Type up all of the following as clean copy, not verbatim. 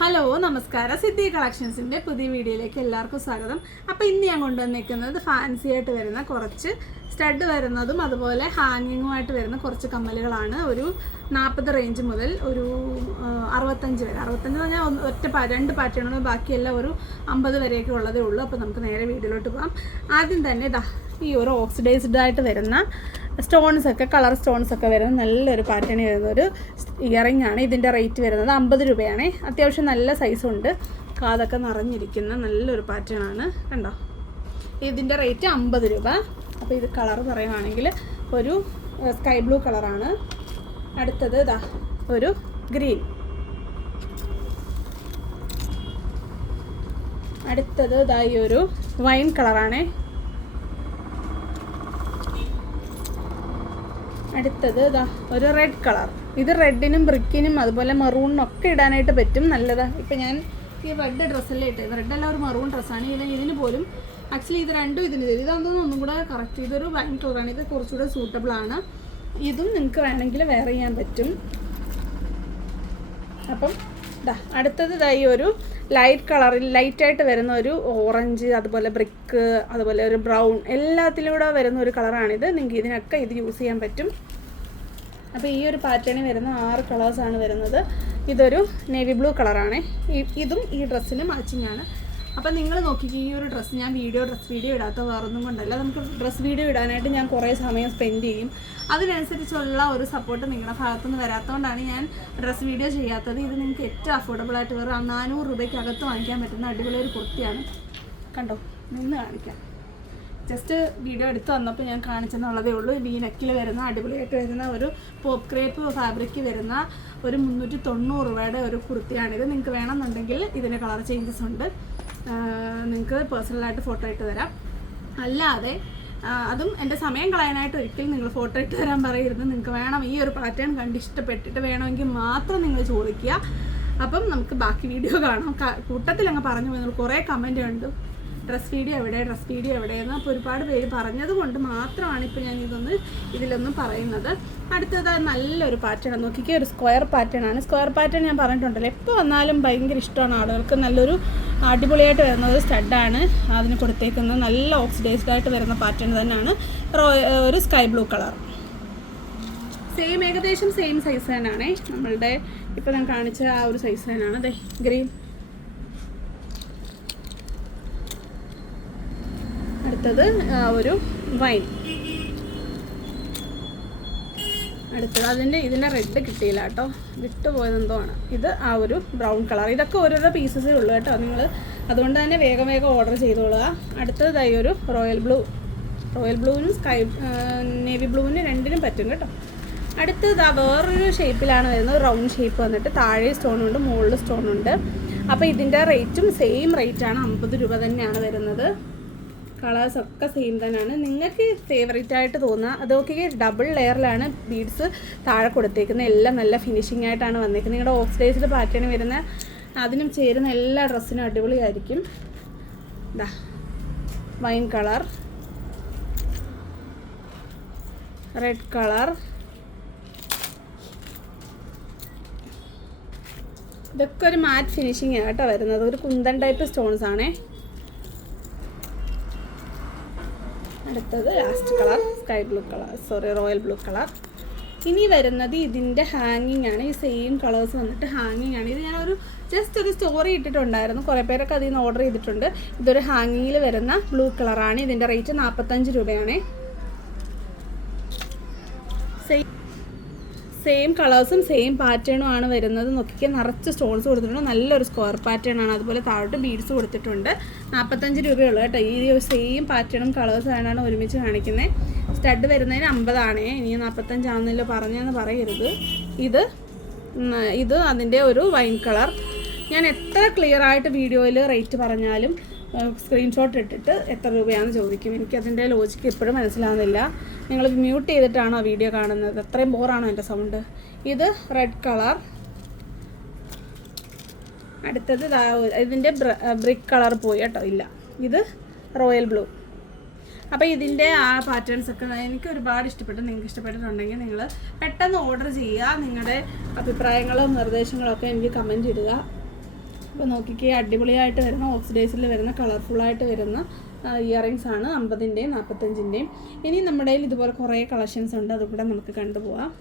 Hello നമസ്കാരം, സിദ്ധി കളക്ഷൻസിൻ്റെ പുതിയ വീഡിയോയിലേക്ക് എല്ലാവർക്കും സ്വാഗതം. അപ്പോൾ ഇന്ന് ഞാൻ കൊണ്ടുവന്നിരിക്കുന്നത് ഫാൻസി ആയിട്ട് വരുന്ന കുറച്ച് സ്റ്റഡ് വരുന്നതും അതുപോലെ ഹാങ്ങിങ്ങുമായിട്ട് വരുന്ന കുറച്ച് കമ്മലുകളാണ്. ഒരു 40 റേഞ്ച് മുതൽ ഒരു 65 വരെ. 65 എന്ന് പറഞ്ഞാൽ രണ്ട് പാറ്റേണുകൾ, ബാക്കിയെല്ലാം ഒരു 50 വരെയൊക്കെ ഉള്ളതേ ഉള്ളൂ. അപ്പോൾ നമുക്ക് നേരെ വീഡിയോയിലോട്ട് പോകാം. ആദ്യം തന്നെ ഈ ഒരു ഓക്സിഡൈസ്ഡ് ആയിട്ട് വരുന്ന സ്റ്റോൺസൊക്കെ, കളർ സ്റ്റോൺസൊക്കെ വരുന്ന നല്ലൊരു പാറ്റേൺ വരുന്നൊരു ഇയറിംഗ് ആണ്. ഇതിൻ്റെ റേറ്റ് വരുന്നത് 50 രൂപയാണ്. അത്യാവശ്യം നല്ല സൈസുണ്ട്, കാതൊക്കെ നിറഞ്ഞിരിക്കുന്ന നല്ലൊരു പാറ്റേൺ ആണ്. കണ്ടോ, ഇതിൻ്റെ റേറ്റ് 50 രൂപ. അപ്പോൾ ഇത് കളർ പറയുവാണെങ്കിൽ ഒരു സ്കൈ ബ്ലൂ കളറാണ്. അടുത്തത് ഒരു ഗ്രീൻ. അടുത്തത് ഈ ഒരു വൈൻ കളറാണ്. അടുത്തത് ഒരു റെഡ് കളർ. ഇത് റെഡിനും ബ്രിക്കിനും അതുപോലെ മെറൂണിനും ഒക്കെ ഇടാനായിട്ട് പറ്റും. നല്ലതാണ്. ഇപ്പം ഞാൻ ഈ റെഡ് ഡ്രസ്സല്ലേ ഇട്ടത്, റെഡെല്ലാം ഒരു മെറൂൺ ഡ്രസ്സാണ്. ഇതിന് പോലും ആക്ച്വലി ഇത് രണ്ടും ഇതാകുമ്പോൾ ഒന്നും കൂടെ കറക്റ്റ്. ഇതൊരു വൈൻ കളറാണ്, ഇത് കുറച്ചുകൂടെ സൂട്ടബിൾ ആണ്. ഇതും നിങ്ങൾക്ക് വേണമെങ്കിൽ വെയർ ചെയ്യാൻ പറ്റും. അപ്പം അടുത്തത് ഈ ഒരു ലൈറ്റ് കളറിൽ ലൈറ്റായിട്ട് വരുന്ന ഒരു ഓറഞ്ച്, അതുപോലെ ബ്രിക്ക്, അതുപോലെ ഒരു ബ്രൗൺ, എല്ലാത്തിലൂടെ വരുന്ന ഒരു കളറാണിത്. നിങ്ങൾക്ക് ഇതിനൊക്കെ ഇത് യൂസ് ചെയ്യാൻ പറ്റും. അപ്പോൾ ഈ ഒരു പാറ്റേണിൽ വരുന്ന 6 കളേഴ്സാണ് വരുന്നത്. ഇതൊരു നേവി ബ്ലൂ കളറാണ്. ഇതും ഈ ഡ്രസ്സിന് മാച്ചിങ് ആണ്. അപ്പോൾ നിങ്ങൾ നോക്കിക്കോ, ഈ ഒരു ഡ്രസ്സ് ഞാൻ ഡ്രസ് വീഡിയോ ഇടാത്ത വേറൊന്നും കൊണ്ടല്ല. നമുക്ക് ഡ്രസ് വീഡിയോ ഇടാനായിട്ട് ഞാൻ കുറേ സമയം സ്പെൻഡ് ചെയ്യും. അതിനനുസരിച്ചുള്ള ഒരു സപ്പോർട്ട് നിങ്ങളുടെ ഭാഗത്തുനിന്ന് വരാത്തതുകൊണ്ടാണ് ഞാൻ ഡ്രസ് വീഡിയോ ചെയ്യാത്തത്. ഇത് നിങ്ങൾക്ക് ഏറ്റവും അഫോർഡബിളായിട്ട് വെറും 400 രൂപയ്ക്കകത്ത് വാങ്ങിക്കാൻ പറ്റുന്ന അടിപൊളി ഒരു കുർത്തിയാണ്. കണ്ടോ, നിന്ന് കാണിക്കാം. ജസ്റ്റ് വീഡിയോ എടുത്ത് വന്നപ്പോൾ ഞാൻ കാണിച്ചെന്നുള്ളതേ ഉള്ളൂ. ഈ നെക്കിൽ വരുന്ന അടിപൊളിയായിട്ട് വരുന്ന ഒരു പോപ്പ് ക്രേപ്പ് ഫാബ്രിക് വരുന്ന ഒരു 390 രൂപയുടെ ഒരു കുർത്തിയാണിത്. നിങ്ങൾക്ക് വേണമെന്നുണ്ടെങ്കിൽ ഇതിന് കളർ ചേഞ്ചസ് ഉണ്ട്. നിങ്ങൾക്ക് പേഴ്സണലായിട്ട് ഫോട്ടോ ഇട്ട് തരാം. അല്ലാതെ അതും എൻ്റെ സമയം കളയാനായിട്ട് ഒരിക്കലും നിങ്ങൾ ഫോട്ടോ ഇട്ട് തരാൻ പറയരുത്. നിങ്ങൾക്ക് വേണം, ഈ ഒരു പാറ്റേൺ കണ്ട് ഇഷ്ടപ്പെട്ടിട്ട് വേണമെങ്കിൽ മാത്രം നിങ്ങൾ ചോദിക്കുക. അപ്പം നമുക്ക് ബാക്കി വീഡിയോ കാണാം. കൂട്ടത്തിൽ അങ്ങ് പറഞ്ഞു പോയി കുറേ കമൻറ്റ് ഉണ്ട്, ഡ്രസ് വീഡിയോ എവിടെയെന്ന്. അപ്പോൾ ഒരുപാട് പേര് പറഞ്ഞത് കൊണ്ട് മാത്രമാണ് ഇപ്പോൾ ഞാൻ ഇതിലൊന്നും പറയുന്നത്. അടുത്തത് നല്ലൊരു പാറ്റേൺ നോക്കിക്കേ, ഒരു സ്ക്വയർ പാറ്റേൺ ആണ്. സ്ക്വയർ പാറ്റേൺ ഞാൻ പറഞ്ഞിട്ടുണ്ടല്ലോ, എപ്പോൾ വന്നാലും ഭയങ്കര ഇഷ്ടമാണ് ആളുകൾക്ക്. നല്ലൊരു അടിപൊളിയായിട്ട് വരുന്ന ഒരു സ്റ്റഡാണ് അതിന് കൊടുത്തേക്കുന്നത്. നല്ല ഓക്സിഡൈസ്ഡ് ആയിട്ട് വരുന്ന പാറ്റേൺ തന്നെയാണ്. ഒരു സ്കൈ ബ്ലൂ കളർ, ഏകദേശം സെയിം സൈസ് തന്നെയാണ്. നമ്മളുടെ ഇപ്പോൾ ഞാൻ കാണിച്ച ആ ഒരു സൈസ് തന്നെയാണ്. ഗ്രീൻ. അടുത്തത് ഒരു വൈൻ. അടുത്തത് ഇതിൻ്റെ റെഡ് കിട്ടിയില്ല കേട്ടോ, വിട്ടുപോയതെന്തോ ആണ്. ഇത് ആ ഒരു ബ്രൗൺ കളർ. ഇതൊക്കെ ഓരോരോ പീസസേ ഉള്ളൂ കേട്ടോ, നിങ്ങൾ അതുകൊണ്ട് തന്നെ വേഗം ഓർഡർ ചെയ്തോളുക. അടുത്തത് ഒരു റോയൽ ബ്ലൂവിനും നേവി ബ്ലൂവിനും രണ്ടിനും പറ്റും കേട്ടോ. അടുത്തത് വേറൊരു ഷേപ്പിലാണ് വരുന്നത്. റൗണ്ട് ഷേപ്പ് വന്നിട്ട് താഴെ സ്റ്റോണുണ്ട്, മുകളിൽ സ്റ്റോണുണ്ട്. അപ്പോൾ ഇതിൻ്റെ റേറ്റും സെയിം റേറ്റാണ്, 50 രൂപ തന്നെയാണ് വരുന്നത്. കളേഴ്സൊക്കെ സെയിം തന്നെയാണ്. നിങ്ങൾക്ക് ഫേവറേറ്റ് ആയിട്ട് തോന്നുക അതൊക്കെ ഡബിൾ ലെയറിലാണ് ബീഡ്സ് താഴെ കൊടുത്തേക്കുന്നത്. എല്ലാം നല്ല ഫിനിഷിംഗ് ആയിട്ടാണ് വന്നേക്കുന്നത്. നിങ്ങളുടെ ഓക്സിഡൈസ്ഡ് പാറ്റേൺ വരുന്ന അതിനും ചേരുന്ന എല്ലാ ഡ്രസ്സിനും അടിപൊളിയായിരിക്കും. വൈൻ കളർ, റെഡ് കളർ, ഇതൊക്കെ ഒരു മാറ്റ് ഫിനിഷിംഗ് ആണ് കേട്ടോ വരുന്നത്. ഒരു കുന്തൻ ടൈപ്പ് സ്റ്റോൺസ് ആണേ. അടുത്തത് last colour royal blue colour. ഇനി വരുന്നത് ഇതിൻ്റെ ഹാങ്ങിങ് ആണ്. ഈ സെയിം കളേഴ്സ് വന്നിട്ട് ഹാങ്ങിങ് ആണ്. ഇത് ഞാനൊരു ജസ്റ്റ് ഒരു സ്റ്റോറി ഇട്ടിട്ടുണ്ടായിരുന്നു, കുറേ പേരൊക്കെ അതിൽ നിന്ന് ഓർഡർ ചെയ്തിട്ടുണ്ട്. ഇതൊരു ഹാങ്ങിങ്ങിൽ വരുന്ന ബ്ലൂ കളറാണ്. ഇതിൻ്റെ റേറ്റ് 45 രൂപയാണ്. സെയിം കളേഴ്സും സെയിം പാറ്റേണും ആണ് വരുന്നത്. നോക്കിക്കാൻ നിറച്ച് സ്റ്റോൺസ് കൊടുത്തിട്ടുണ്ട്. നല്ലൊരു സ്ക്വയർ പാറ്റേൺ ആണ്. അതുപോലെ താഴോട്ട് ബീഡ്സ് കൊടുത്തിട്ടുണ്ട്. 45 രൂപയുള്ളൂ കേട്ടോ. ഈ സെയിം പാറ്റേണും കളേഴ്സും ആണ് ഒരുമിച്ച് കാണിക്കുന്നത്. സ്റ്റഡ് വരുന്നതിന് 50 ആണ്. ഇനി 45 ആണെന്നല്ലോ പറഞ്ഞതെന്ന് പറയരുത്. ഇത് അതിൻ്റെ ഒരു വൈൻ കളർ. ഞാൻ എത്ര ക്ലിയർ ആയിട്ട് വീഡിയോയിൽ റേറ്റ് പറഞ്ഞാലും സ്ക്രീൻഷോട്ട് ഇട്ടിട്ട് എത്ര രൂപയാണെന്ന് ചോദിക്കും. എനിക്കതിൻ്റെ ലോജിക്ക് എപ്പോഴും മനസ്സിലാവുന്നില്ല. നിങ്ങൾ മ്യൂട്ട് ചെയ്തിട്ടാണോ വീഡിയോ കാണുന്നത്? അത്രയും ബോറാണോ എൻ്റെ സൗണ്ട്? ഇത് റെഡ് കളർ. അടുത്തത് ഇതിൻ്റെ ബ്രിക്ക് കളർ പോയി കേട്ടോ, ഇല്ല. ഇത് റോയൽ ബ്ലൂ. അപ്പോൾ ഇതിൻ്റെ ആ പാറ്റേൺസൊക്കെ എനിക്ക് ഒരുപാട് ഇഷ്ടപ്പെട്ടു. നിങ്ങൾക്ക് ഇഷ്ടപ്പെട്ടിട്ടുണ്ടെങ്കിൽ നിങ്ങൾ പെട്ടെന്ന് ഓർഡർ ചെയ്യുക. നിങ്ങളുടെ അഭിപ്രായങ്ങളും നിർദ്ദേശങ്ങളും ഒക്കെ എനിക്ക് കമൻറ്റ് ഇടുക. അപ്പോൾ നോക്കിക്കേ, അടിപൊളിയായിട്ട് വരുന്ന ഓക്സിഡൈസിൽ വരുന്ന കളർഫുള്ളായിട്ട് വരുന്ന ഇയറിങ്സ് ആണ് 50-ൻ്റെയും 45-ൻ്റെയും. ഇനി നമ്മുടെ കയ്യിൽ ഇതുപോലെ കുറേ കളക്ഷൻസ് ഉണ്ട്, അതുകൂടെ നമുക്ക് കണ്ടുപോകാം.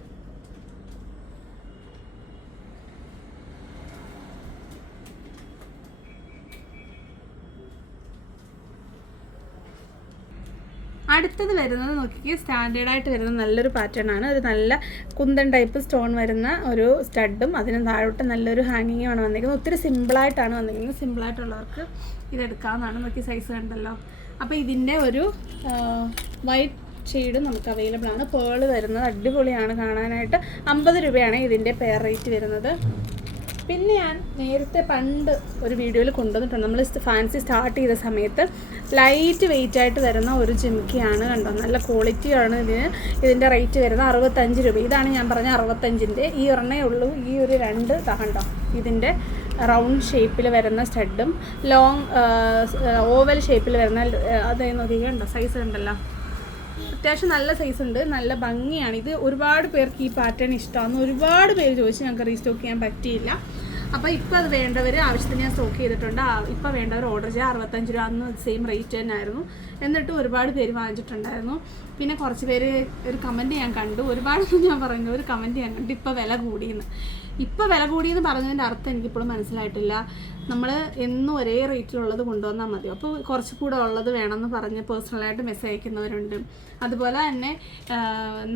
അടുത്തത് വരുന്നത് നോക്കിക്കേ, സ്റ്റാൻഡേർഡായിട്ട് വരുന്ന നല്ലൊരു പാറ്റേൺ ആണ്. ഒരു നല്ല കുന്തൻ ടൈപ്പ് സ്റ്റോൺ വരുന്ന ഒരു സ്റ്റഡും അതിന് താഴോട്ട് നല്ലൊരു ഹാങ്ങിങ്ങുമാണ് വന്നിരിക്കുന്നത്. ഒത്തിരി സിമ്പിളായിട്ടാണ് വന്നിരിക്കുന്നത്. സിമ്പിളായിട്ടുള്ളവർക്ക് ഇതെടുക്കാവുന്നതാണ്. നോക്കി സൈസ് കണ്ടല്ലോ. അപ്പോൾ ഇതിൻ്റെ ഒരു വൈറ്റ് ഷെയ്ഡും നമുക്ക് അവൈലബിൾ ആണ്. പേള് വരുന്നത് അടിപൊളിയാണ് കാണാനായിട്ട്. 50 രൂപയാണ് ഇതിൻ്റെ പെയർ റേറ്റ് വരുന്നത്. പിന്നെ ഞാൻ നേരത്തെ പണ്ട് ഒരു വീഡിയോയിൽ കൊണ്ടുവന്നിട്ടുണ്ട്. നമ്മൾ ഫാൻസി സ്റ്റാർട്ട് ചെയ്ത സമയത്ത് ലൈറ്റ് വെയിറ്റ് ആയിട്ട് വരുന്ന ഒരു ജിമിക്കിയാണ്. കണ്ടോ, നല്ല ക്വാളിറ്റിയാണ് ഇതിൻ്റെ റേറ്റ് വരുന്നത് 65 രൂപ. ഇതാണ് ഞാൻ പറഞ്ഞ 65-ൻ്റെ. ഈ ഒരെണ്ണേ ഉള്ളൂ. ഈ ഒരു 2 കണ്ടോ, ഇതിൻ്റെ റൗണ്ട് ഷേപ്പിൽ വരുന്ന സ്റ്റഡും ലോങ് ഓവൽ ഷേപ്പിൽ വരുന്ന അത് നോക്കിക്കണ്ടോ, സൈസ് ഉണ്ടല്ലോ, അത്യാവശ്യം നല്ല സൈസ് ഉണ്ട്, നല്ല ഭംഗിയാണ്. ഇത് ഒരുപാട് പേർക്ക് ഈ പാറ്റേൺ ഇഷ്ടമാണ്. ഒരുപാട് പേര് ചോദിച്ച് ഞങ്ങൾക്ക് റീസ്റ്റോക്ക് ചെയ്യാൻ പറ്റിയില്ല. അപ്പോൾ ഇപ്പോൾ അത് വേണ്ടവർ ആവശ്യത്തിന് ഞാൻ സ്റ്റോക്ക് ചെയ്തിട്ടുണ്ട്. ഇപ്പോൾ വേണ്ടവർ ഓർഡർ ചെയ്യുക. 65 രൂപ, അന്ന് സെയിം റേറ്റ് തന്നെ ആയിരുന്നു. എന്നിട്ട് ഒരുപാട് പേര് വാങ്ങിച്ചിട്ടുണ്ടായിരുന്നു. പിന്നെ കുറച്ച് പേര് ഒരു കമൻറ്റ് ഞാൻ കണ്ടു, ഒരുപാടൊന്നും ഞാൻ പറഞ്ഞു, ഒരു കമൻറ്റ് ഞാൻ കണ്ടു, ഇപ്പോൾ വില കൂടിയെന്ന്. ഇപ്പോൾ വില കൂടിയെന്ന് പറഞ്ഞതിൻ്റെ അർത്ഥം എനിക്കിപ്പോഴും മനസ്സിലായിട്ടില്ല. നമ്മൾ എന്നും ഒരേ റേറ്റിലുള്ളത് കൊണ്ടുവന്നാൽ മതി. അപ്പോൾ കുറച്ച് കൂടെ ഉള്ളത് വേണമെന്ന് പറഞ്ഞ് പേഴ്സണലായിട്ട് മെസ്സേജ് അയക്കുന്നവരുണ്ട്. അതുപോലെ തന്നെ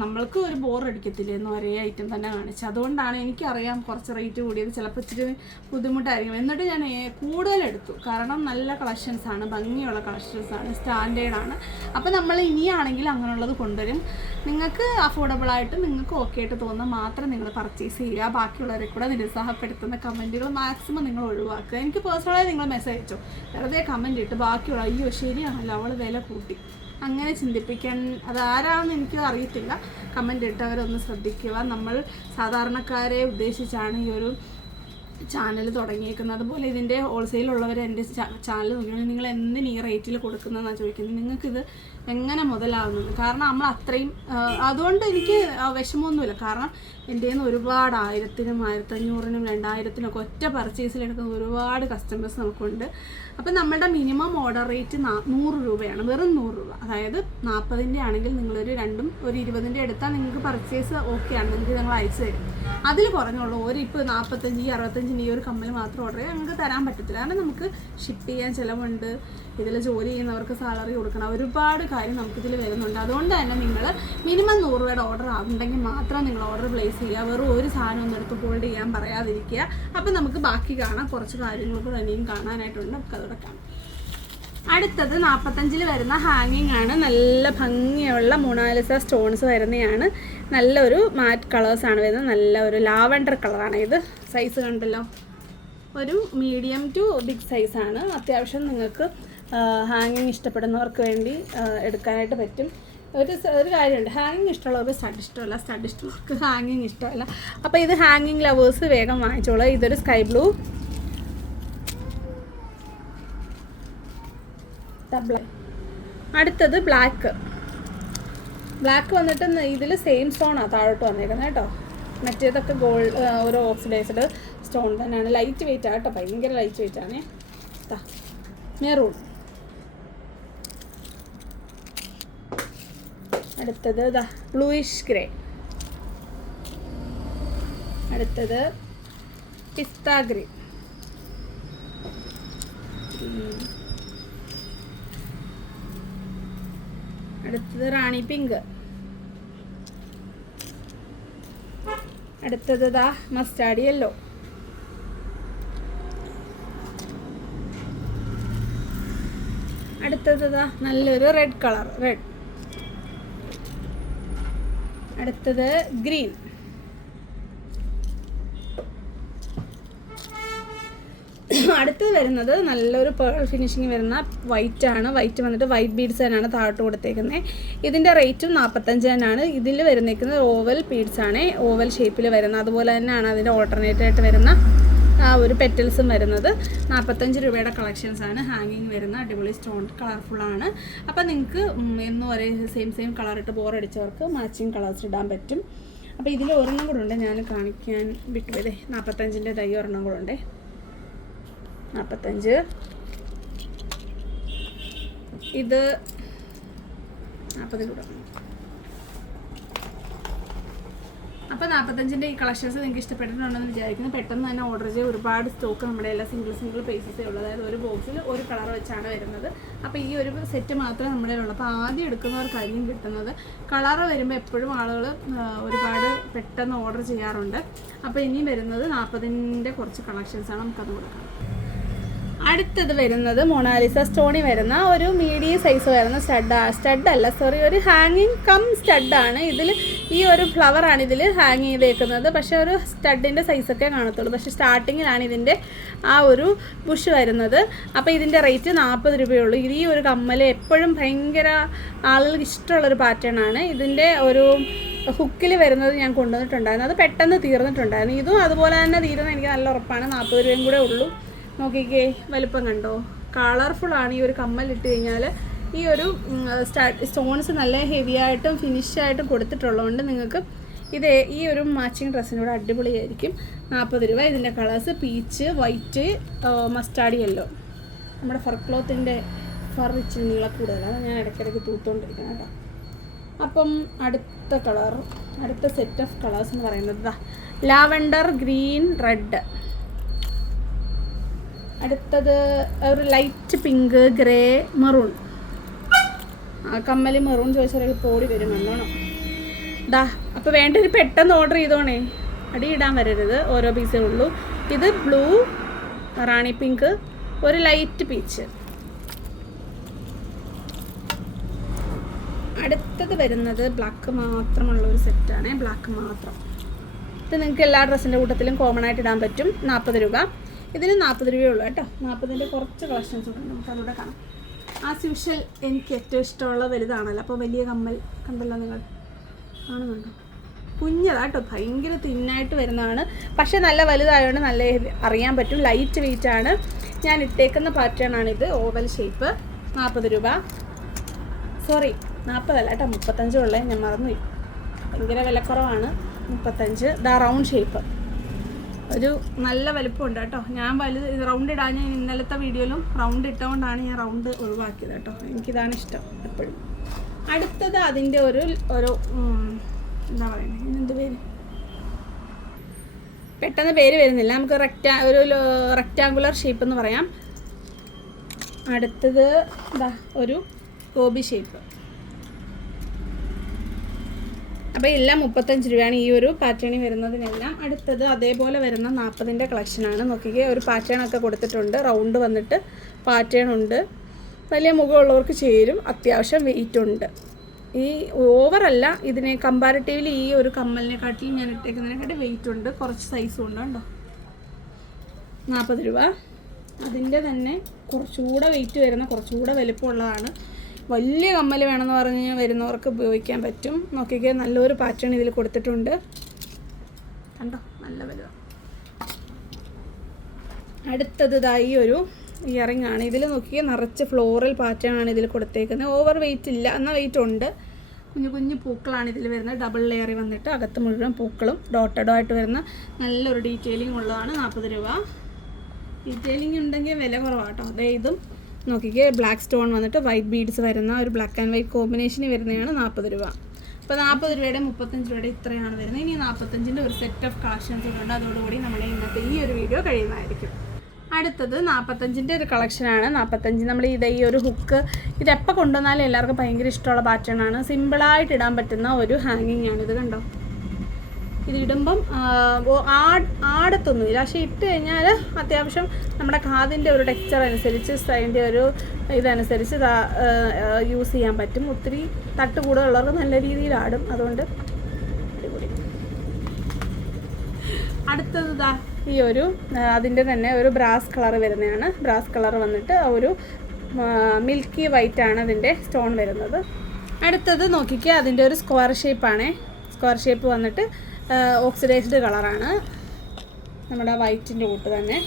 നമ്മൾക്ക് ഒരു ബോർ അടിക്കത്തില്ല എന്നും ഒരേ ഐറ്റം തന്നെ കാണിച്ച്. അതുകൊണ്ടാണ് എനിക്കറിയാം കുറച്ച് റേറ്റ് കൂടിയത്, ചിലപ്പോൾ ഇച്ചിരി ബുദ്ധിമുട്ടായിരിക്കും. എന്നിട്ട് ഞാൻ കൂടുതലെടുത്തു. കാരണം നല്ല കളക്ഷൻസാണ്, ഭംഗിയുള്ള കളക്ഷൻസാണ്, സ്റ്റാൻഡേർഡാണ്. അപ്പോൾ നമ്മൾ ഇനിയാണെങ്കിൽ അങ്ങനെയുള്ളത് കൊണ്ടുവരും. നിങ്ങൾക്ക് അഫോർഡബിളായിട്ട് നിങ്ങൾക്ക് ഓക്കെ ആയിട്ട് തോന്നുന്ന മാത്രം നിങ്ങൾ പർച്ചേസ് ചെയ്യുക. ബാക്കിയുള്ളവരെ കൂടെ നിരുത്സാഹപ്പെടുത്തുന്ന കമൻറ്റുകൾ മാക്സിമം നിങ്ങൾ ഒഴിവാക്കുക. എനിക്ക് പേഴ്സണലായി നിങ്ങൾ മെസ്സേജ് അയച്ചോ, വെറുതെ കമൻറ്റ് ഇട്ട് ബാക്കിയുള്ള അയ്യോ ശരിയാണല്ലോ അവൾ വില കൂട്ടി അങ്ങനെ ചിന്തിപ്പിക്കാൻ അതാരാണെന്ന് എനിക്ക് അറിയത്തില്ല. കമൻറ്റ് ഇട്ടവരൊന്ന് ശ്രദ്ധിക്കുക. നമ്മൾ സാധാരണക്കാരെ ഉദ്ദേശിച്ചാണ് ഈ ഒരു ചാനൽ തുടങ്ങിയേക്കുന്നത്. അതുപോലെ ഇതിൻ്റെ ഹോൾസെയിലുള്ളവർ എൻ്റെ ചാനൽ നോക്കിയാൽ നിങ്ങൾ എന്തിന് ഈ റേറ്റിൽ കൊടുക്കുന്നതെന്നാണ് ചോദിക്കുന്നത്. നിങ്ങൾക്കിത് എങ്ങനെ മുതലാവുന്നത്? കാരണം നമ്മൾ അത്രയും അതുകൊണ്ട് എനിക്ക് വിഷമമൊന്നുമില്ല. കാരണം എൻ്റെ നിന്ന് ഒരുപാട് 1000-നും 1500-നും 2000-നും ഒറ്റ പർച്ചേസിലെടുക്കുന്ന ഒരുപാട് കസ്റ്റമേഴ്സ് നമുക്കുണ്ട്. അപ്പം നമ്മുടെ മിനിമം ഓർഡർ റേറ്റ് 100 രൂപയാണ്, വെറും 100 രൂപ. അതായത് 40-ൻ്റെ ആണെങ്കിൽ നിങ്ങളൊരു 2-ഉം ഒരു 20-ൻ്റെ എടുത്താൽ നിങ്ങൾക്ക് പർച്ചേസ് ഓക്കെയാണ്, നിങ്ങൾക്ക് ഞങ്ങൾ അയച്ചു തരും. അതിൽ കുറഞ്ഞുള്ളൂ ഇപ്പോൾ 45 65-ന് ഈ ഒരു കമ്മൽ മാത്രം ഓർഡർ ചെയ്യാൻ നിങ്ങൾക്ക് തരാൻ പറ്റത്തില്ല. കാരണം നമുക്ക് ഷിപ്പ് ചെയ്യാൻ ചിലവുണ്ട്, ഇതിൽ ജോലി ചെയ്യുന്നവർക്ക് സാലറി കൊടുക്കണം, ഒരുപാട് കാര്യം നമുക്കിതിൽ വരുന്നുണ്ട്. അതുകൊണ്ട് തന്നെ നിങ്ങൾ മിനിമം 100 രൂപയുടെ ഓർഡർ ആവുന്നുണ്ടെങ്കിൽ മാത്രം നിങ്ങൾ ഓർഡർ പ്ലേസ് ചെയ്യുക. വെറും ഒരു സാധനം ഒന്നും എടുത്ത് ഹോൾഡ് ചെയ്യാൻ പറയാതിരിക്കുക. അപ്പം നമുക്ക് ബാക്കി കാണാം, കുറച്ച് കാര്യങ്ങൾ കൂടെ ഇനിയും കാണാനായിട്ടുണ്ട്. നമുക്ക് അതോടെ കാണാം. അടുത്തത് 45-ൽ വരുന്ന ഹാങ്ങിങ് ആണ്. നല്ല ഭംഗിയുള്ള മൊണാലിസ സ്റ്റോൺസ് വരുന്നതാണ്. നല്ലൊരു മാറ്റ് കളേഴ്സാണ് വരുന്നത്. നല്ല ഒരു ലാവൻഡർ കളറാണ് ഇത്. സൈസ് കണ്ടല്ലോ, ഒരു മീഡിയം ടു ബിഗ് സൈസാണ്. അത്യാവശ്യം നിങ്ങൾക്ക് ഹാങ്ങിങ് ഇഷ്ടപ്പെടുന്നവർക്ക് വേണ്ടി എടുക്കാനായിട്ട് പറ്റും. ഒരു കാര്യമുണ്ട്, ഹാങ്ങിങ് ഇഷ്ടമുള്ളവർക്ക് സ്റ്റഡ് ഇഷ്ടമല്ല, സ്റ്റഡ് ഇഷ്ടമുള്ളവർക്ക് ഹാങ്ങിങ് ഇഷ്ടമല്ല. അപ്പോൾ ഇത് ഹാങ്ങിങ് ലവേഴ്സ് വേഗം വാങ്ങിച്ചോളൂ. ഇതൊരു സ്കൈ ബ്ലൂ ഡബിൾ. അടുത്തത് ബ്ലാക്ക് വന്നിട്ട് ഇതിൽ സെയിം സ്റ്റോണാണ് താഴോട്ട് വന്നേക്കുന്നത് കേട്ടോ. മറ്റേതൊക്കെ ഗോൾഡ് ഒരു ഓക്സിഡൈസ്ഡ് സ്റ്റോൺ തന്നെയാണ്. ലൈറ്റ് വെയിറ്റ് ആണ് കേട്ടോ, ഭയങ്കര ലൈറ്റ് വെയിറ്റ് ആണ്. മെറൂൺ. അടുത്തത് ബ്ലൂയിഷ് ഗ്രേ. അടുത്തത് പിസ്ത ഗ്രീൻ. അടുത്തത് റാണി പിങ്ക്. അടുത്തത് മസ്റ്റാർഡ് യെല്ലോ. അടുത്തത് നല്ലൊരു റെഡ് കളർ, റെഡ്. അടുത്തത് ഗ്രീൻ. അടുത്തത് വരുന്നത് നല്ലൊരു പേൾ ഫിനിഷിങ് വരുന്ന വൈറ്റ് ആണ്. വൈറ്റ് വന്നിട്ട് വൈറ്റ് ബീഡ്സ് തന്നെയാണ് താഴോട്ട് കൊടുത്തേക്കുന്നത്. ഇതിൻ്റെ റേറ്റും 45 തന്നെയാണ്. ഇതിൽ വരുന്നേക്കുന്നത് ഓവൽ ബീഡ്സ് ആണ്, ഓവൽ ഷേപ്പിൽ വരുന്നത്. അതുപോലെ തന്നെയാണ് അതിൻ്റെ ഓൾട്ടർനേറ്റ് ആയിട്ട് വരുന്ന ആ ഒരു പെറ്റൽസും വരുന്നത്. 45 രൂപയുടെ കളക്ഷൻസാണ്. ഹാങ്ങിങ് വരുന്ന അടിപൊളി സ്റ്റോൺ, കളർഫുള്ളാണ്. അപ്പോൾ നിങ്ങൾക്ക് എന്നും ഒരേ സെയിം കളറിട്ട് ബോറടിച്ചവർക്ക് മാച്ചിങ് കളേഴ്സ് ഇടാൻ പറ്റും. അപ്പോൾ ഇതിൽ ഒരെണ്ണം കൂടെ ഉണ്ട്, ഞാൻ കാണിക്കാൻ വിട്ടുപോയതേ. 45-ൻ്റെ തൈ ഒരെണ്ണം കൂടെ ഉണ്ട്. 45. ഇത് 40 രൂപ. അപ്പോൾ 45ൻ്റെ ഈ കളക്ഷൻസ് നിങ്ങൾക്ക് ഇഷ്ടപ്പെട്ടിട്ടുണ്ടെന്ന് വിചാരിക്കുന്നു. പെട്ടെന്ന് തന്നെ ഓർഡർ ചെയ്യുക. ഒരുപാട് സ്റ്റോക്ക് നമ്മുടെ എല്ലാ സിംഗിൾ പീസസേ ഉള്ളൂ. അതായത് ഒരു ബോക്സിൽ ഒരു കളർ വെച്ചാണ് വരുന്നത്. അപ്പോൾ ഈ ഒരു സെറ്റ് മാത്രമേ നമ്മുടെ ഉള്ളൂ. അപ്പോൾ ആദ്യം എടുക്കുന്നവർക്കായിരിക്കും കിട്ടുന്നത്. കളർ വരുമ്പോൾ എപ്പോഴും ആളുകൾ ഒരുപാട് പെട്ടെന്ന് ഓർഡർ ചെയ്യാറുണ്ട്. അപ്പോൾ ഇനി വരുന്നത് 40ൻ്റെ കുറച്ച് കളക്ഷൻസാണ്. നമുക്കത് കൊടുക്കാം. അടുത്തത് വരുന്നത് മൊണാലിസ സ്റ്റോണി വരുന്ന ഒരു മീഡിയം സൈസ് വരുന്ന ഒരു ഹാങ്ങിങ് കം സ്റ്റഡാണ്. ഇതിൽ ഈ ഒരു ഫ്ലവറാണ് ഇതിൽ ഹാങ് ചെയ്തേക്കുന്നത്. പക്ഷേ ഒരു സ്റ്റഡിൻ്റെ സൈസൊക്കെ കാണത്തുള്ളൂ. പക്ഷേ സ്റ്റാർട്ടിങ്ങിലാണ് ഇതിൻ്റെ ആ ഒരു ബുഷ് വരുന്നത്. അപ്പോൾ ഇതിൻ്റെ റേറ്റ് 40 രൂപയുള്ളൂ. ഈ ഒരു കമ്മൽ എപ്പോഴും ഭയങ്കര ആളുകൾക്ക് ഇഷ്ടമുള്ളൊരു പാറ്റേൺ ആണ്. ഇതിൻ്റെ ഒരു ഹുക്കിൽ വരുന്നത് ഞാൻ കൊണ്ടുവന്നിട്ടുണ്ടായിരുന്നു. അത് പെട്ടെന്ന് തീർന്നിട്ടുണ്ടായിരുന്നു. ഇതും അതുപോലെ തന്നെ തീരുന്ന എനിക്ക് നല്ല ഉറപ്പാണ്. 40 രൂപയും കൂടെ ഉള്ളൂ. നോക്കിക്കേ, വലുപ്പം കണ്ടോ? കളർഫുള്ളാണ്. ഈ ഒരു കമ്മൽ ഇട്ട് കഴിഞ്ഞാൽ ഈ ഒരു സ്റ്റോൺസ് നല്ല ഹെവി ആയിട്ടും ഫിനിഷായിട്ടും കൊടുത്തിട്ടുള്ളതുകൊണ്ട് നിങ്ങൾക്ക് ഇത് ഈ ഒരു മാച്ചിങ് ഡ്രസ്സിനോട് അടിപൊളിയായിരിക്കും. 40 രൂപ. ഇതിൻ്റെ colours peach, white, mustard yellow. നമ്മുടെ ഫർ ക്ലോത്തിൻ്റെ ഫർ ഇച്ചിരി നീള കൂടുതലാണ്. ഞാൻ ഇടയ്ക്കിടയ്ക്ക് തൂത്തുകൊണ്ടിരിക്കണം കേട്ടോ. അപ്പം അടുത്ത സെറ്റ് ഓഫ് കളേഴ്സ് എന്ന് പറയുന്നത് ലാവൻഡർ, ഗ്രീൻ, റെഡ്. അടുത്തത് ഒരു ലൈറ്റ് പിങ്ക്, ഗ്രേ, മെറൂൺ. കമ്മൽ മെറൂൺ ചോദിച്ചാൽ പോടി വരും നല്ലോണം. അപ്പോൾ വേണ്ടൊരു പെട്ടെന്ന് ഓർഡർ ചെയ്തോണേ. അടിയിടാൻ വരരുത്. ഓരോ പീസേ ഉള്ളൂ. ഇത് ബ്ലൂ, റാണി പിങ്ക്, ഒരു ലൈറ്റ് പീച്ച്. അടുത്തത് വരുന്നത് ബ്ലാക്ക് മാത്രമുള്ള ഒരു സെറ്റാണ്. ബ്ലാക്ക് മാത്രം. ഇത് നിങ്ങൾക്ക് എല്ലാ ഡ്രസ്സിൻ്റെ കൂട്ടത്തിലും കോമൺ ആയിട്ട് ഇടാൻ പറ്റും. 40 രൂപ. ഇതിന് 40 രൂപയേ ഉള്ളൂ കേട്ടോ. 40ൻ്റെ കുറച്ച് കളക്ഷൻസ് ഉണ്ട്. നമുക്ക് അതിലൂടെ കാണാം. ആസ് യൂഷ്വൽ എനിക്ക് ഏറ്റവും ഇഷ്ടമുള്ള വലുതാണല്ലോ. അപ്പോൾ വലിയ കമ്മൽ കണ്ടല്ലോ നിങ്ങൾ, കാണുന്നുണ്ടോ? കുഞ്ഞതാട്ടോ, ഭയങ്കര തിന്നായിട്ട് വരുന്നതാണ്. പക്ഷേ നല്ല വലുതായതുകൊണ്ട് നല്ല അറിയാൻ പറ്റും. ലൈറ്റ് വെയിറ്റ് ആണ്. ഞാൻ ഇട്ടേക്കുന്ന പാറ്റേൺ ആണിത്. Oval shape. 40 രൂപ. സോറി, 40 അല്ല കേട്ടോ, 35 ഉള്ളേ. ഞാൻ മറന്നുപോയി. ഭയങ്കര വിലക്കുറവാണ്. 35. Round shape. ഒരു നല്ല വലുപ്പമുണ്ട് കേട്ടോ. ഞാൻ റൗണ്ട് ഇടാൻ ഞാൻ ഇന്നലത്തെ വീഡിയോയിലും റൗണ്ട് ഇട്ടുകൊണ്ടാണ് ഞാൻ റൗണ്ട് ഒഴിവാക്കിയത് കേട്ടോ. എനിക്കിതാണ് ഇഷ്ടം എപ്പോഴും. അടുത്തത് അതിൻ്റെ ഒരു എന്താ പറയുന്നത്, ഇതിനെന്ത് പേര്, പെട്ടെന്ന് പേര് വരുന്നില്ല. നമുക്ക് റെക്റ്റാങ്കുലർ ഷേപ്പ് എന്ന് പറയാം. അടുത്തത് ഒരു ഗോബി ഷേപ്പ്. അപ്പോൾ എല്ലാം 35 രൂപയാണ് ഈ ഒരു പാറ്റേണിൽ വരുന്നതിനെല്ലാം. അടുത്തത് അതേപോലെ വരുന്ന 40ൻ്റെ കളക്ഷനാണ്. നോക്കിക്കേ, ഒരു പാറ്റേണൊക്കെ കൊടുത്തിട്ടുണ്ട്. റൗണ്ട് വന്നിട്ട് പാറ്റേൺ ഉണ്ട്. വലിയ മുഖമുള്ളവർക്ക് ചേരും. അത്യാവശ്യം വെയിറ്റ് ഉണ്ട്. ഈ ഓവറല്ല, ഇതിനെ കമ്പാരിറ്റീവ്ലി ഈ ഒരു കമ്മലിനെക്കാട്ടിലും ഞാൻ ഇട്ടേക്കുന്നതിനെക്കാട്ടി വെയിറ്റ് ഉണ്ട്. കുറച്ച് സൈസും ഉണ്ട് കേട്ടോ. 40 രൂപ. അതിൻ്റെ തന്നെ കുറച്ചുകൂടെ വെയിറ്റ് വരുന്ന കുറച്ചുകൂടെ വലുപ്പമുള്ളതാണ്. വലിയ കമ്മൽ വേണമെന്ന് പറഞ്ഞ് വരുന്നവർക്ക് ഉപയോഗിക്കാൻ പറ്റും. നോക്കിക്കേ, നല്ലൊരു പാറ്റേൺ ഇതിൽ കൊടുത്തിട്ടുണ്ട്. കണ്ടോ, നല്ല വലുതാണ്. അടുത്തത് ഈ ഒരു ഇയറിംഗ് ആണ്. ഇതിൽ നോക്കിയേ, നിറച്ച് ഫ്ലോറൽ പാറ്റേൺ ആണ് ഇതിൽ കൊടുത്തേക്കുന്നത്. ഓവർ വെയിറ്റ് ഇല്ല, എന്നാൽ വെയിറ്റ് ഉണ്ട്. കുഞ്ഞു കുഞ്ഞു പൂക്കളാണ് ഇതിൽ വരുന്നത്. ഡബിൾ ലെയറിൽ വന്നിട്ട് അകത്ത് മുഴുവൻ പൂക്കളും ഡോട്ടഡായിട്ട് വരുന്ന നല്ലൊരു ഡീറ്റെയിലിംഗ് ഉള്ളതാണ്. 40 രൂപ. ഡീറ്റെയിലിംഗ് ഉണ്ടെങ്കിൽ വില കുറവാട്ടോ. അതെ, ഇതും നോക്കിക്കേ, ബ്ലാക്ക് സ്റ്റോൺ വന്നിട്ട് വൈറ്റ് ബീഡ്സ് വരുന്ന ഒരു ബ്ലാക്ക് ആൻഡ് വൈറ്റ് കോമ്പിനേഷന് വരുന്നതാണ് 40 രൂപ. അപ്പോൾ 40 രൂപയുടെ 35 രൂപയുടെ ഇത്രയാണ് വരുന്നത്. ഇനി 45ൻ്റെ ഒരു സെറ്റ് ഓഫ് കളക്ഷൻസ് ഉണ്ട്. അതോടുകൂടി നമ്മുടെ ഇന്നത്തെ ഈ ഒരു വീഡിയോ കഴിയുന്നതായിരിക്കും. അടുത്തത് 45ൻ്റെ ഒരു കളക്ഷനാണ്. 45 നമ്മൾ ഈ ഒരു ഹുക്ക് ഇതെപ്പോൾ കൊണ്ടുവന്നാലും എല്ലാവർക്കും ഭയങ്കര ഇഷ്ടമുള്ള പാറ്റേൺ ആണ്. സിമ്പിളായിട്ട് ഇടാൻ പറ്റുന്ന ഒരു ഹാങ്ങിങ് ആണ്. ഇത് കണ്ടോ, ഇതിടുമ്പം ആടത്തൊന്നുമില്ല. പക്ഷേ ഇട്ട് കഴിഞ്ഞാൽ അത്യാവശ്യം നമ്മുടെ കാതിൻ്റെ ഒരു ടെക്സ്ചർ അനുസരിച്ച് അതിൻ്റെ ഒരു ഇതനുസരിച്ച് യൂസ് ചെയ്യാൻ പറ്റും. ഒത്തിരി തട്ട് കൂടുതലുള്ളവർക്ക് നല്ല രീതിയിൽ ആടും. അതുകൊണ്ട് അടിപൊളി. അടുത്തത് ഈ ഒരു അതിൻ്റെ തന്നെ ഒരു ബ്രാസ് കളർ വരുന്നതാണ്. ബ്രാസ് കളർ വന്നിട്ട് ഒരു മിൽക്കി വൈറ്റ് ആണ് അതിൻ്റെ സ്റ്റോൺ വരുന്നത്. അടുത്തത് നോക്കിക്കുക, അതിൻ്റെ ഒരു സ്ക്വയർ ഷേപ്പാണ്. സ്ക്വയർ ഷേപ്പ് വന്നിട്ട് ഓക്സിഡൈസ്ഡ് കളറാണ്, നമ്മുടെ വൈറ്റിൻ്റെ കൂട്ട് തന്നെ.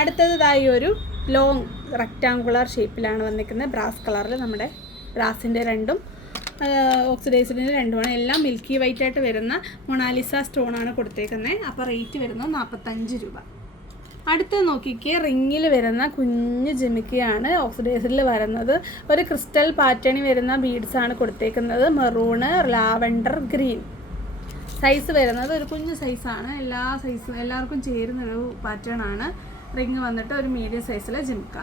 അടുത്തത് ഈ ഒരു ലോങ് റെക്റ്റാങ്കുലർ ഷേപ്പിലാണ് വന്നിരിക്കുന്നത്. ബ്രാസ് കളറിൽ നമ്മുടെ ബ്രാസിൻ്റെ രണ്ടും ഓക്സിഡൈസ്ഡിൻ്റെ രണ്ടുമാണ്. എല്ലാം മിൽക്കി വൈറ്റ് ആയിട്ട് വരുന്ന മൊണാലിസ സ്റ്റോണാണ് കൊടുത്തേക്കുന്നത്. അപ്പോൾ റേറ്റ് വരുന്നത് 45 രൂപ. അടുത്ത് നോക്കിക്കേ, റിങ്ങിൽ വരുന്ന കുഞ്ഞ് ജിമിക്കിയാണ് ഓക്സിഡൈസറിൽ വരുന്നത്. ഒരു ക്രിസ്റ്റൽ പാറ്റേണിൽ വരുന്ന ബീഡ്സാണ് കൊടുത്തേക്കുന്നത്. Maroon, lavender, green. സൈസ് വരുന്നത് ഒരു കുഞ്ഞ് സൈസാണ്. എല്ലാവർക്കും ചേരുന്നൊരു പാറ്റേൺ ആണ്. റിങ് വന്നിട്ട് ഒരു മീഡിയം സൈസിലെ ജിമിക്ക.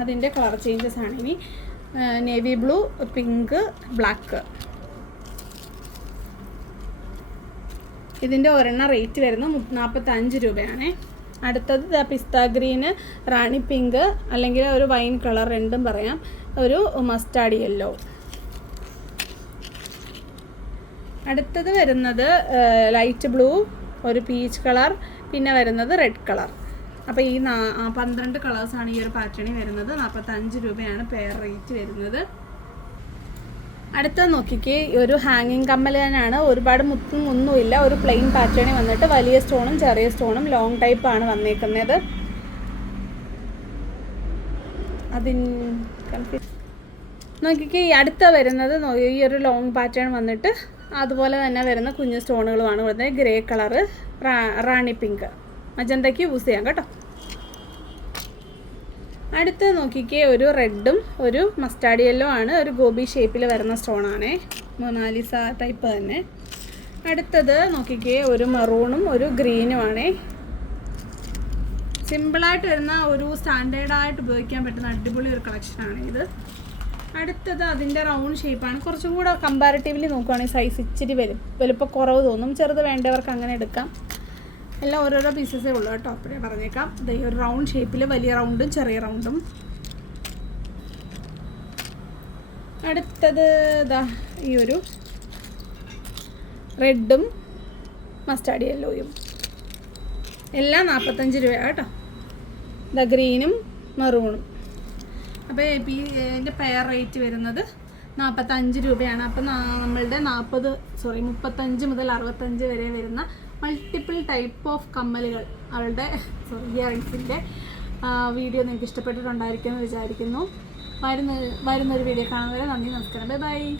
അതിൻ്റെ കളർ ചേഞ്ചസ് ആണ് ഇനി നേവി ബ്ലൂ, പിങ്ക്, ബ്ലാക്ക്. ഇതിൻ്റെ ഒരെണ്ണം റേറ്റ് വരുന്നത് 45 രൂപയാണ്. അടുത്തത് പിസ്ത ഗ്രീന്, റാണി പിങ്ക് അല്ലെങ്കിൽ ഒരു വൈൻ കളർ രണ്ടും പറയാം, ഒരു മസ്റ്റാർഡ് യെല്ലോ. അടുത്തത് വരുന്നത് ലൈറ്റ് ബ്ലൂ, ഒരു പീച്ച് കളർ, പിന്നെ വരുന്നത് റെഡ് കളർ. അപ്പോൾ ഈ 12 കളേഴ്സാണ് ഈ ഒരു പാറ്റേണിൽ വരുന്നത്. 45 രൂപയാണ് പെയർ റേറ്റ് വരുന്നത്. അടുത്ത നോക്കിക്കേ, ഒരു ഹാങ്ങിങ് കമ്മൽ തന്നെയാണ്. ഒരുപാട് മുത്തും ഒന്നുമില്ല. ഒരു പ്ലെയിൻ പാറ്റേണിൽ വന്നിട്ട് വലിയ സ്റ്റോണും ചെറിയ സ്റ്റോണും ലോങ് ടൈപ്പാണ് വന്നേക്കുന്നത്. നോക്കിക്കേ, ഈ അടുത്ത വരുന്നത് ഈ ഒരു ലോങ് പാറ്റേൺ വന്നിട്ട് അതുപോലെ തന്നെ വരുന്ന കുഞ്ഞു സ്റ്റോണുകളുമാണ് വരുന്നത്. ഗ്രേ കളറ്, റാണി പിങ്ക്, മജന്തയ്ക്ക് യൂസ് ചെയ്യാം കേട്ടോ. അടുത്ത് നോക്കിക്കേ, ഒരു റെഡും ഒരു മസ്റ്റാർഡ് യെല്ലോ ആണ്. ഒരു ഗോബി ഷേപ്പിൽ വരുന്ന സ്റ്റോണാണേ, മൊനാലിസ ടൈപ്പ് തന്നെ. അടുത്തത് നോക്കിക്കേ, ഒരു മെറൂണും ഒരു ഗ്രീനും ആണേ. സിമ്പിളായിട്ട് വരുന്ന ഒരു സ്റ്റാൻഡേർഡായിട്ട് ഉപയോഗിക്കാൻ പറ്റുന്ന അടിപൊളി ഒരു കളക്ഷനാണ് ഇത്. അടുത്തത് അതിൻ്റെ റൗണ്ട് ഷേപ്പാണ്. കുറച്ചും കൂടെ കമ്പാരിറ്റീവ്ലി നോക്കുകയാണെങ്കിൽ സൈസ് ഇച്ചിരി വലുപ്പം കുറവ് തോന്നും. ചെറുത് വേണ്ടവർക്ക് അങ്ങനെ എടുക്കാം. എല്ലാം ഓരോരോ പീസസേ ഉള്ളൂ കേട്ടോ, അപ്പോഴേ പറഞ്ഞേക്കാം. ഇത് ഒരു റൗണ്ട് ഷേപ്പിൽ വലിയ റൗണ്ടും ചെറിയ റൗണ്ടും. അടുത്തത് ഇതാ ഈ ഒരു റെഡും മസ്റ്റാർഡ് യെല്ലോയും. എല്ലാം 45 രൂപയാണ് കേട്ടോ. ഇതാ ഗ്രീനും മെറൂണും. അപ്പോൾ ഇതിൻ്റെ പെയർ റേറ്റ് വരുന്നത് 45 രൂപയാണ്. അപ്പം നമ്മളുടെ 35 മുതൽ 65 വരെ വരുന്ന മൾട്ടിപ്പിൾ ടൈപ്പ് ഓഫ് കമ്മലുകൾ അവളുടെ ഇയറിങ്സിൻ്റെ വീഡിയോ നിങ്ങൾക്ക് ഇഷ്ടപ്പെട്ടിട്ടുണ്ടായിരിക്കുമെന്ന് വിചാരിക്കുന്നു. വരുന്നൊരു വീഡിയോ കാണുന്നവരെ നന്ദി, നമസ്കാരം, ബൈ ബൈ.